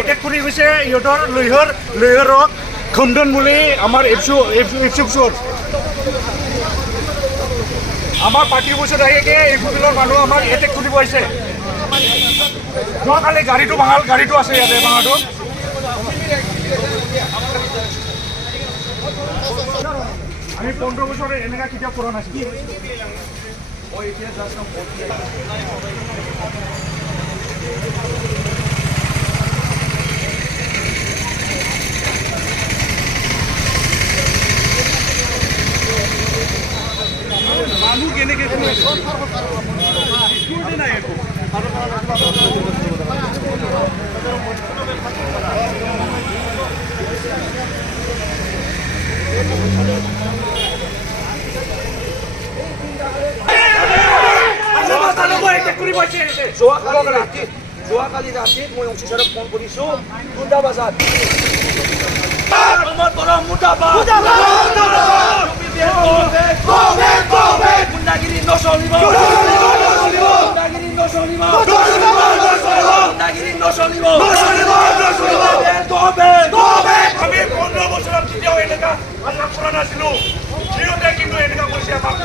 attack কৰি গৈছে ইহঁতৰ লৈহৰক খণ্ডন বুলি আমাৰ এফচুৰ আমাৰ পাৰ্টিৰ বস্তু আহে এই হোটেলৰ মানুহ আমাক এটেক কৰিব আহিছে যোৱাকালি গাড়ীটো ভাঙাল গাড়ীটো আছে ইয়াতে ভাঙাটো আমি 15 বছৰে এনেকুৱা কিতাপ কৰা নাছিলোঁ মানুহ কেনেকৈ নাই একো যোৱাকালি ৰাতিত মই অফিচাৰক ফোন কৰিছোঁ 2টা বজাত গুণ্ডাগিৰি নচলিব আমি 15 বছৰত কেতিয়াও এনেকুৱা আশা কৰা নাছিলোঁ সিহঁতে কিন্তু এনেকুৱা কৰিছে আমাক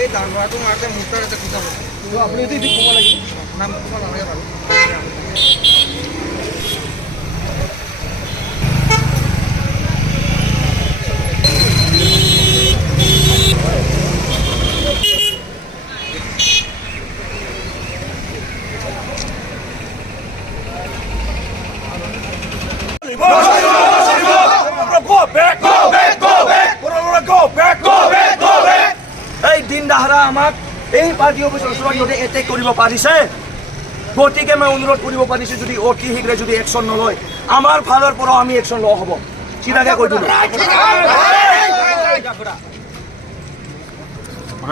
এই ডাঙৰটো মাৰোঁতে মুখৰ এটা খুটা আপুনি ক'ব লাগিব নাম ক'ব নালাগে বাৰু এই দিন দাহাৰা আমাক এই পাৰ্টি অফিচৰ ওচৰত যদি এটেক কৰিব পাৰিছে গতিকে মই অনুৰোধ কৰিব পাৰিছোঁ যদি অতি শীঘ্ৰে যদি একশ্যন নলয় আমাৰ ফালৰ পৰাও আমি একশ্যন লোৱা হ'ব চিধাকৈ কৈ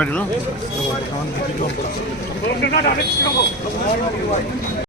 দিলোঁ